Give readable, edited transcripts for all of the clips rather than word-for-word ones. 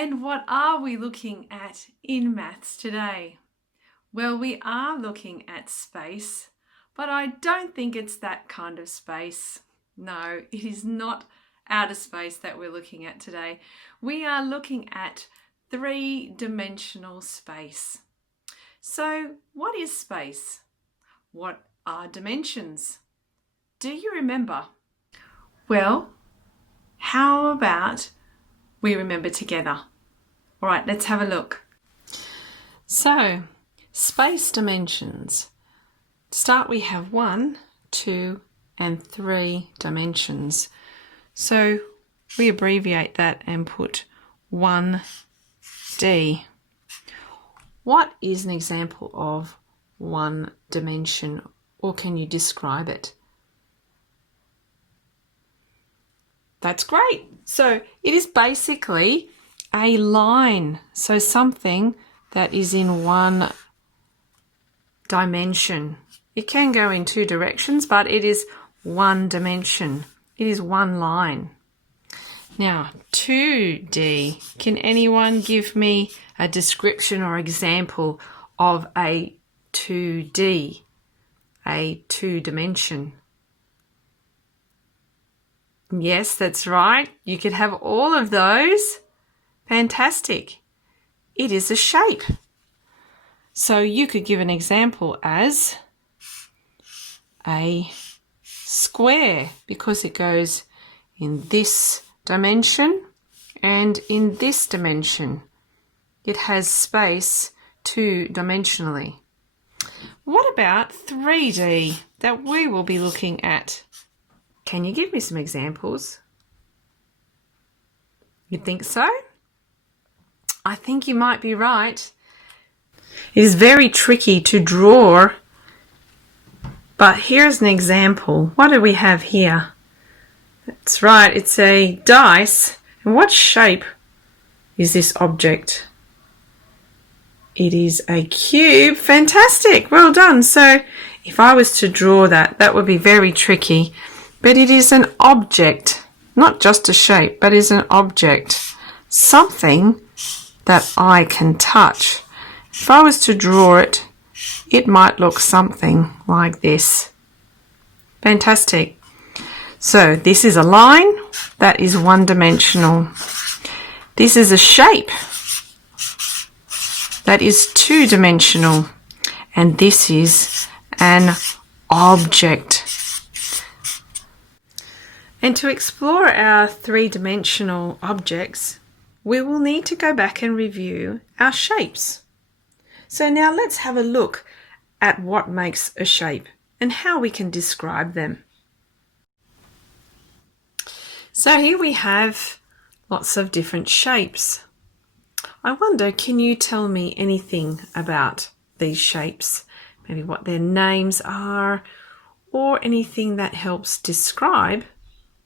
And what are we looking at in maths today? Well, we are looking at space, but I don't think it's that kind of space. No, it is not outer space that we're looking at today. We are looking at three-dimensional space. So, what is space? What are dimensions? Do you remember? Well, how about we remember together? All right, let's have a look. So, space dimensions. To start, we have 1, 2, and 3 dimensions. So we abbreviate that and put 1D. What is an example of one dimension, or can you describe it? That's great. So it is basically a line. So something that is in one dimension. It can go in two directions, but it is one dimension. It is one line. Now, 2D. Can anyone give me a description or example of a 2D, a two-dimension? Yes, that's right. You could have all of those. Fantastic. It is a shape. So you could give an example as a square because it goes in this dimension and in this dimension. It has space two-dimensionally. What about 3D that we will be looking at? Can you give me some examples? You think so? I think you might be right. It is very tricky to draw, but here's an example. What do we have here? That's right, it's a dice. And what shape is this object? It is a cube. Fantastic, well done. So if I was to draw that, that would be very tricky. But it is an object, not just a shape, but is an object. Something that I can touch. If I was to draw it, it might look something like this. Fantastic. So this is a line that is one-dimensional. This is a shape that is two-dimensional. And this is an object. And to explore our three-dimensional objects, we will need to go back and review our shapes. So now let's have a look at what makes a shape and how we can describe them. So here we have lots of different shapes. I wonder, can you tell me anything about these shapes? Maybe what their names are, or anything that helps describe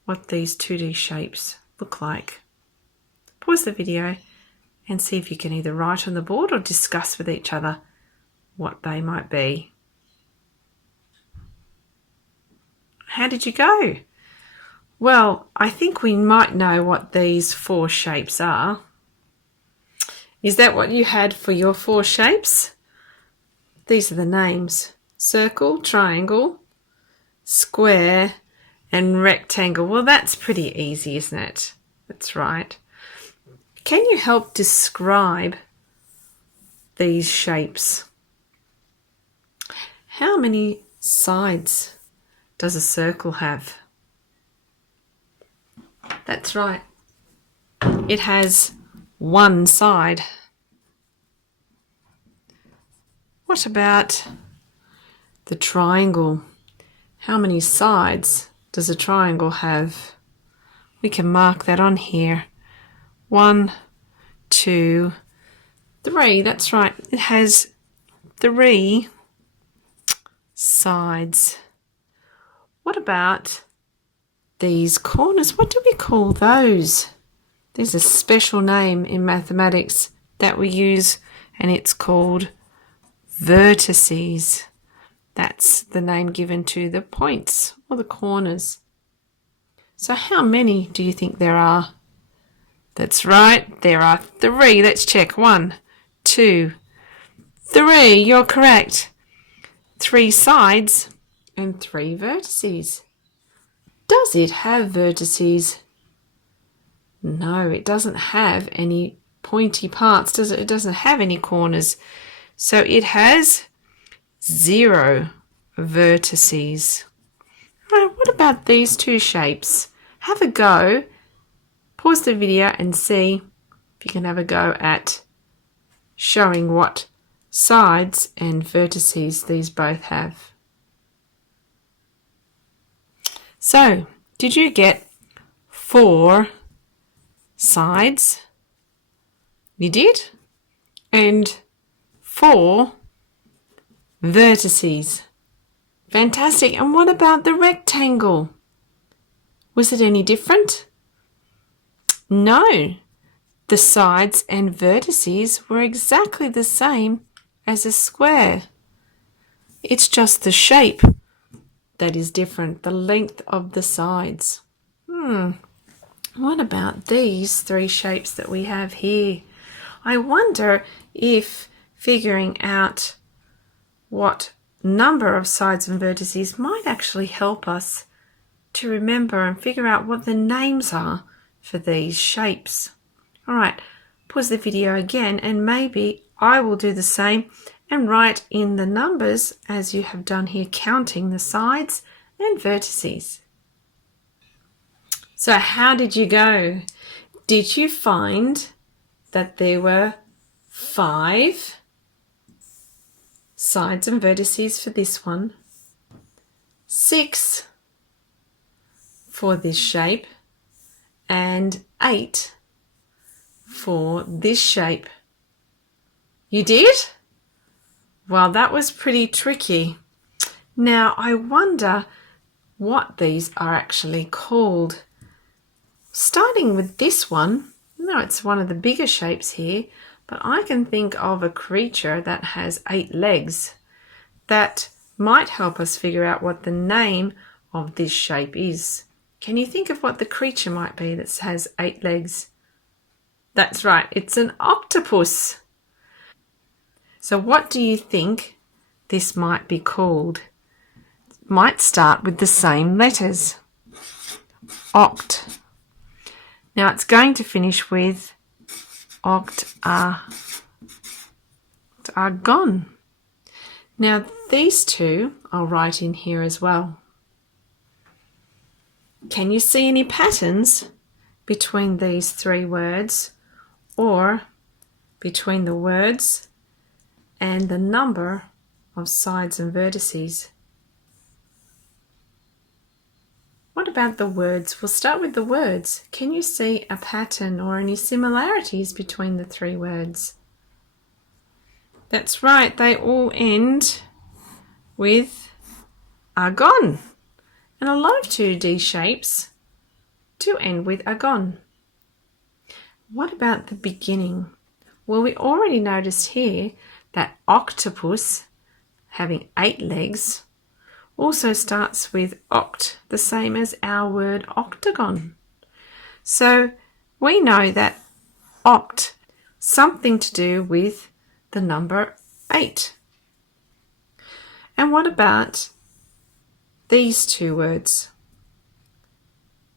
what these 2D shapes look like. Pause the video and see if you can either write on the board or discuss with each other what they might be. How did you go? Well, I think we might know what these 4 shapes are. Is that what you had for your 4 shapes? These are the names: circle, triangle, square, and rectangle. Well, that's pretty easy, isn't it? That's right. Can you help describe these shapes? How many sides does a circle have? That's right. It has one side. What about the triangle? How many sides does a triangle have? We can mark that on here. 1, 2, 3. That's right. It has 3 sides. What about these corners? What do we call those? There's a special name in mathematics that we use, and it's called vertices. That's the name given to the points or the corners. So how many do you think there are? That's right, there are 3. Let's check. 1, 2, 3. You're correct. 3 sides and 3 vertices. Does it have vertices? No, it doesn't have any pointy parts, does it? It doesn't have any corners. So it has 0 vertices. All right, what about these 2 shapes? Have a go. Pause the video and see if you can have a go at showing what sides and vertices these both have. So, did you get 4 sides? You did? And 4 vertices. Fantastic. And what about the rectangle? Was it any different? No. The sides and vertices were exactly the same as a square. It's just the shape that is different, the length of the sides. What about these 3 shapes that we have here? I wonder if figuring out what number of sides and vertices might actually help us to remember and figure out what the names are for these shapes. All right, pause the video again and maybe I will do the same and write in the numbers as you have done here, counting the sides and vertices. So how did you go? Did you find that there were 5 sides and vertices for this one, 6 for this shape, and 8 for this shape? You did? Well, that was pretty tricky. Now, I wonder what these are actually called. Starting with this one, no, it's one of the bigger shapes here, but I can think of a creature that has 8 legs. That might help us figure out what the name of this shape is. Can you think of what the creature might be that has 8 legs? That's right, it's an octopus. So what do you think this might be called? It might start with the same letters. Oct. Now it's going to finish with octagon. Now these 2 I'll write in here as well. Can you see any patterns between these 3 words or between the words and the number of sides and vertices? What about the words? We'll start with the words. Can you see a pattern or any similarities between the 3 words? That's right, they all end with agon. And a lot of 2D shapes do end with agon. What about the beginning? Well, we already noticed here that octopus, having 8 legs, also starts with oct, the same as our word octagon. So we know that oct, something to do with the number 8. And what about these 2 words?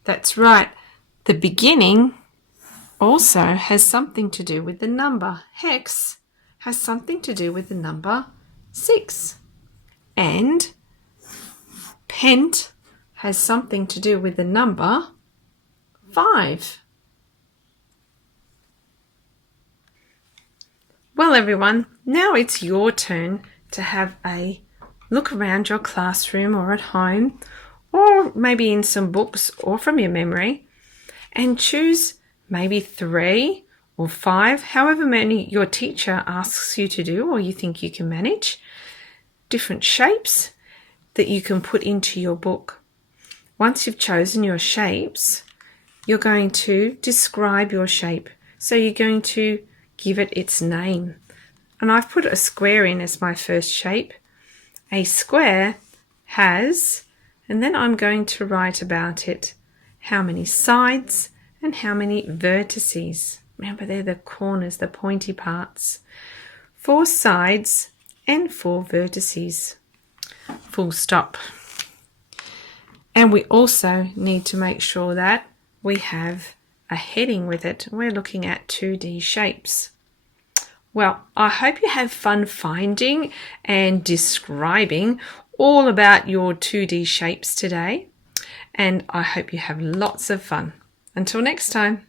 That's right, the beginning also has something to do with the number. Hex has something to do with the number 6. And pent has something to do with the number 5. Well, everyone, now it's your turn to have a look around your classroom or at home, or maybe in some books or from your memory, and choose maybe 3 or 5, however many your teacher asks you to do or you think you can manage, different shapes that you can put into your book. Once you've chosen your shapes, you're going to describe your shape. So you're going to give it its name. And I've put a square in as my first shape. A square has, and then I'm going to write about it, how many sides And how many vertices? Remember, they're the corners, the pointy parts. 4 sides and 4 vertices. Full stop. And we also need to make sure that we have a heading with it. We're looking at 2D shapes. Well, I hope you have fun finding and describing all about your 2D shapes today. And I hope you have lots of fun. Until next time.